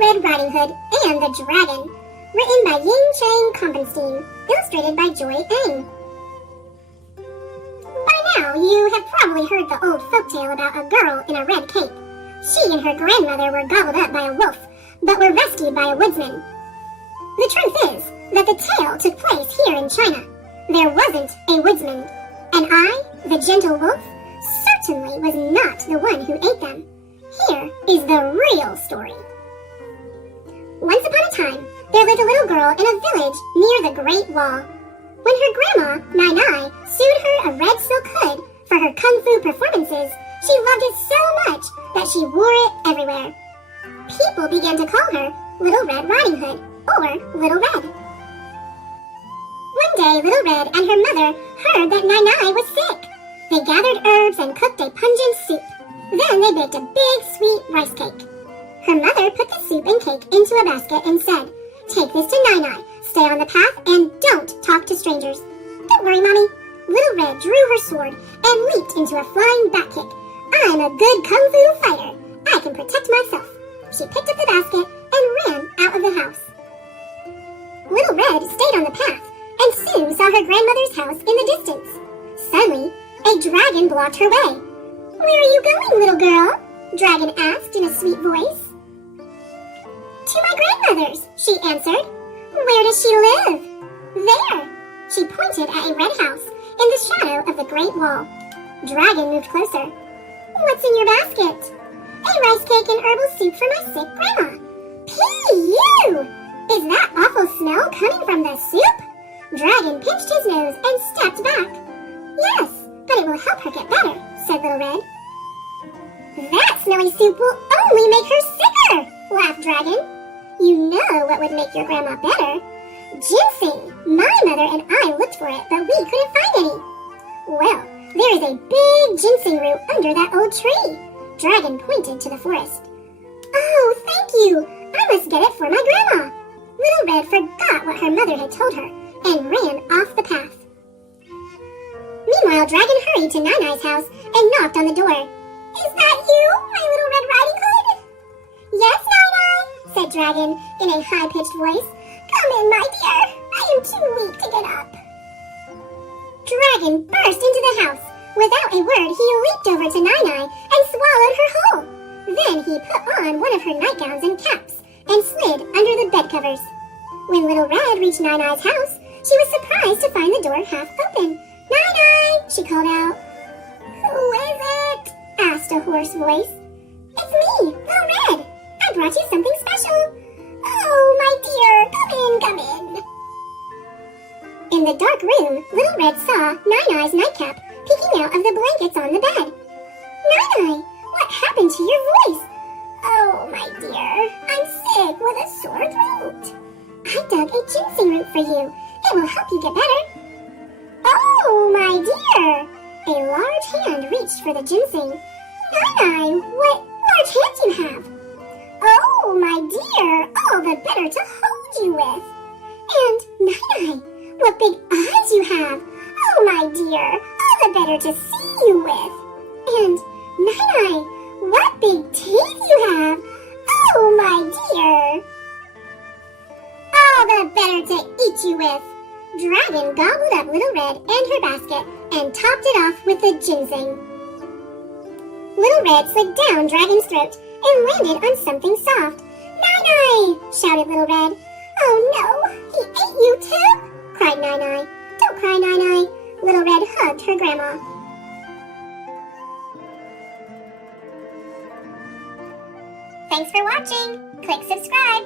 Red Riding Hood and the Dragon, written by Ying Chang Kompenstein, illustrated by Joy Eng. By now, you have probably heard the old folktale about a girl in a red cape. She and her grandmother were gobbled up by a wolf, but were rescued by a woodsman. The truth is that the tale took place here in China. There wasn't a woodsman, and I, the gentle wolf, certainly was not the one who ate them. Here is the real story. Once upon a time, there lived a little girl in a village near the Great Wall. When her grandma, Nai Nai, sewed her a red silk hood for her kung fu performances, she loved it so much that she wore it everywhere. People began to call her Little Red Riding Hood, or Little Red. One day, Little Red and her mother heard that Nai Nai was sick. They gathered herbs and cooked a pungent soup. Then they baked a big, sweet rice cake. Her mother put the soup and cake into a basket and said, "Take this to Nai Nai, stay on the path, and don't talk to strangers." "Don't worry, Mommy." Little Red drew her sword and leaped into a flying back kick. "I'm a good kung fu fighter. I can protect myself." She picked up the basket and ran out of the house. Little Red stayed on the path and soon saw her grandmother's house in the distance. Suddenly, a dragon blocked her way. "Where are you going, little girl?" Dragon asked in a sweet voice. "To my grandmother's," she answered. "Where does she live?" "There." She pointed at a red house in the shadow of the Great Wall. Dragon moved closer. "What's in your basket?" "A rice cake and herbal soup for my sick grandma." "P.U. Is that awful smell coming from the soup?" Dragon pinched his nose and stepped back. "Yes, but it will help her get better," said Little Red. "That smelly soup will only make her sicker," laughed Dragon. "You know what would make your grandma better? Ginseng. My mother and I looked for it, but we couldn't find any." "Well, there is a big ginseng root under that old tree." Dragon pointed to the forest. "Oh, thank you. I must get it for my grandma." Little Red forgot what her mother had told her and ran off the path. Meanwhile, Dragon hurried to Nai Nai's house and knocked on the door. "Is that you, my Little Red Riding Hood?" "Yes, Nai Nai," said Dragon in a high-pitched voice. "Come in, my dear. I am too weak to get up." Dragon burst into the house. Without a word, he leaped over to Nai Nai and swallowed her whole. Then he put on one of her nightgowns and caps and slid under the bed covers. When Little Red reached Nai Nai's house, she was surprised to find the door half open. "Nai Nai!" she called out. "Who is it?" asked a hoarse voice. "It's me, Little Red. I brought you something special." "Oh, my dear, come in. In the dark room, Little Red saw Nai Nai's nightcap peeking out of the blankets on the bed. "Nai Nai, what happened to your voice?" "Oh, my dear, I'm sick with a sore throat." "I dug a ginseng root for you. It will help you get better." "Oh, my dear!" A large hand reached for the ginseng. "Nai Nai, what large hands you have!" "Oh, my dear, all the better to hold you with." "And, Nai Nai, what big eyes you have! Oh, my dear, all the better to see you with." "And, Nai Nai, what big teeth you have! Oh, my dear, all the better to eat you with." Dragon gobbled up Little Red and her basket and topped it off with the ginseng. Little Red slid down Dragon's throat and landed on something soft. "Nai Nai!" shouted Little Red. "Oh no, he ate you too!" cried Nai Nai. "Don't cry, Nai Nai." Little Red hugged her grandma. Thanks for watching. Click subscribe